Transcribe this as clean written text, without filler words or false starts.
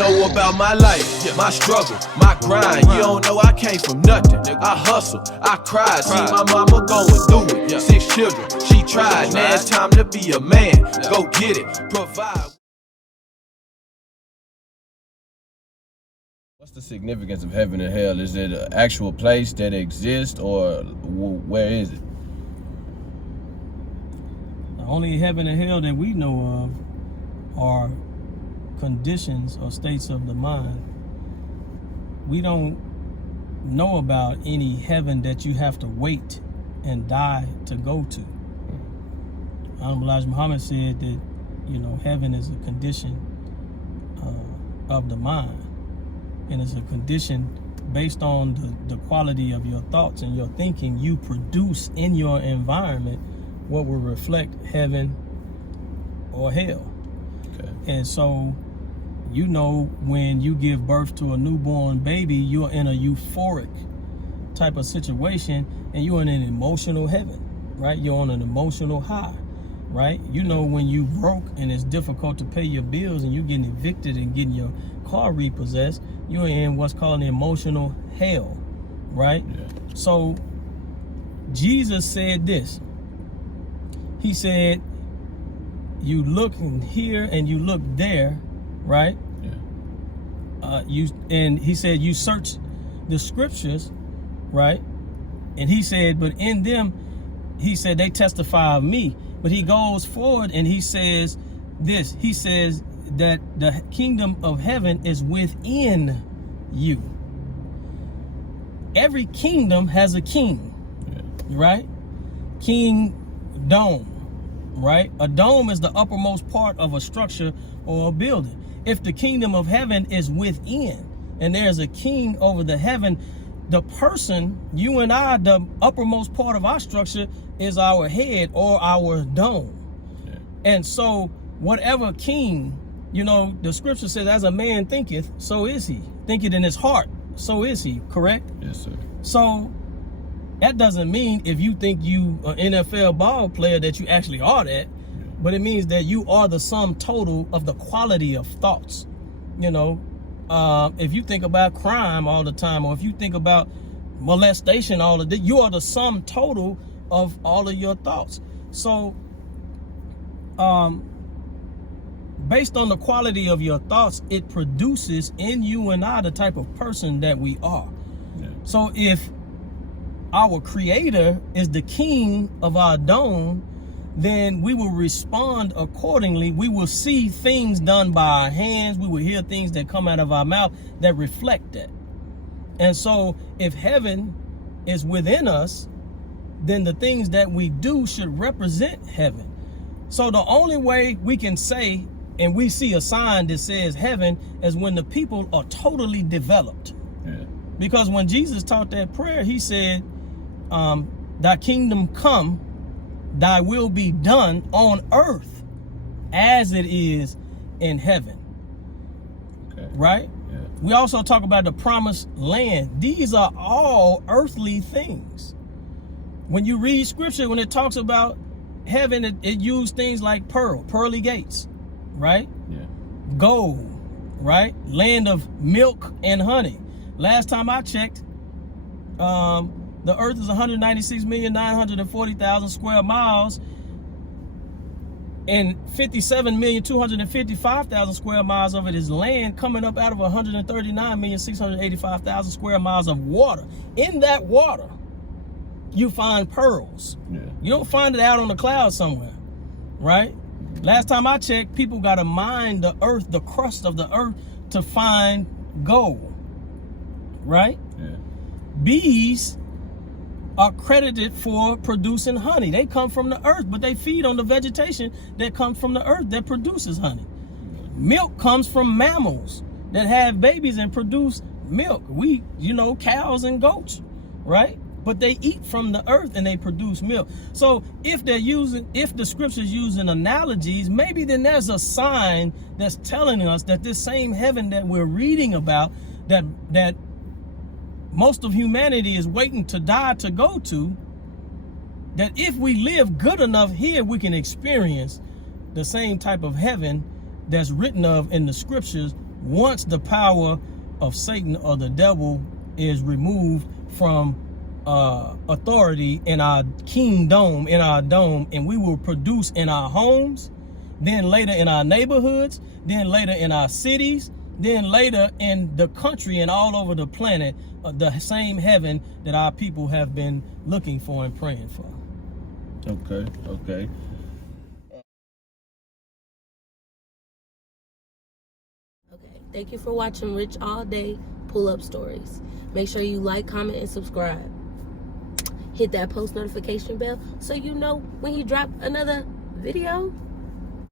know about my life, my struggle, my grind. You don't know I came from nothing. I hustle, I cried, see my mama going through it. 6 children, she tried. Now it's time to be a man. Go get it, provide. What's the significance of heaven and hell? Is it an actual place that exists, or where is it? The only heaven and hell that we know of are conditions or states of the mind. We don't know about any heaven that you have to wait and die to go to. Honorable Elijah Muhammad said that, heaven is a condition of the mind. And it's a condition based on the quality of your thoughts and your thinking. You produce in your environment what will reflect heaven or hell. Okay. And so, when you give birth to a newborn baby, you're in a euphoric type of situation, and you're in an emotional heaven, right? You're on an emotional high, right? When you broke and it's difficult to pay your bills and you're getting evicted and getting your car repossessed, you're in what's called an emotional hell, right? Yeah. So Jesus said this. He said, you look in here and you look there, right? Yeah. And he said, you search the scriptures, right? And he said, but in them, he said, they testify of me. But he goes forward and he says this. He says that the kingdom of heaven is within you. Every kingdom has a king, right? Kingdom, right? A dome is the uppermost part of a structure or a building. If the kingdom of heaven is within and there's a king over the heaven, the person, you and I, the uppermost part of our structure is our head or our dome. Yeah. And so whatever king, the scripture says, as a man thinketh, so is he. Thinketh in his heart, so is he, correct? Yes, sir. So that doesn't mean if you think you an NFL ball player that you actually are that, but it means that you are the sum total of the quality of thoughts. If you think about crime all the time, or if you think about molestation all the day, you are the sum total of all of your thoughts. So, based on the quality of your thoughts, it produces in you and I the type of person that we are. Yeah. So if our creator is the king of our dome, then we will respond accordingly. We will see things done by our hands. We will hear things that come out of our mouth that reflect that. And so if heaven is within us, then the things that we do should represent heaven. So the only way we can say, and we see a sign that says heaven, is when the people are totally developed. Yeah. Because when Jesus taught that prayer, he said, thy kingdom come, thy will be done on earth as it is in heaven. Okay. Right? Yeah. We also talk about the promised land. These are all earthly things. When you read scripture, when it talks about heaven, it used things like pearly gates, right? Yeah. Gold, right? Land of milk and honey. Last time I checked, the earth is 196,940,000 square miles, and 57,255,000 square miles of it is land, coming up out of 139,685,000 square miles of water. In that water, you find pearls. Yeah. You don't find it out on the clouds somewhere, right? Last time I checked, people got to mine the earth, the crust of the earth, to find gold, right? Yeah. Bees are credited for producing honey. They come from the earth, but they feed on the vegetation that comes from the earth that produces honey. Milk comes from mammals that have babies and produce milk. Cows and goats, right? But they eat from the earth and they produce milk. So if the scripture's using analogies, maybe then there's a sign that's telling us that this same heaven that we're reading about, that most of humanity is waiting to die to go to, that if we live good enough here, we can experience the same type of heaven that's written of in the scriptures once the power of Satan or the devil is removed from authority in our kingdom, in our dome, and we will produce in our homes, then later in our neighborhoods, then later in our cities, then later in the country and all over the planet, the same heaven that our people have been looking for and praying for. Okay. Okay. Thank you for watching Rich All Day Pull-Up Stories. Make sure you like, comment, and subscribe. Hit that post notification bell so you know when he drop another video.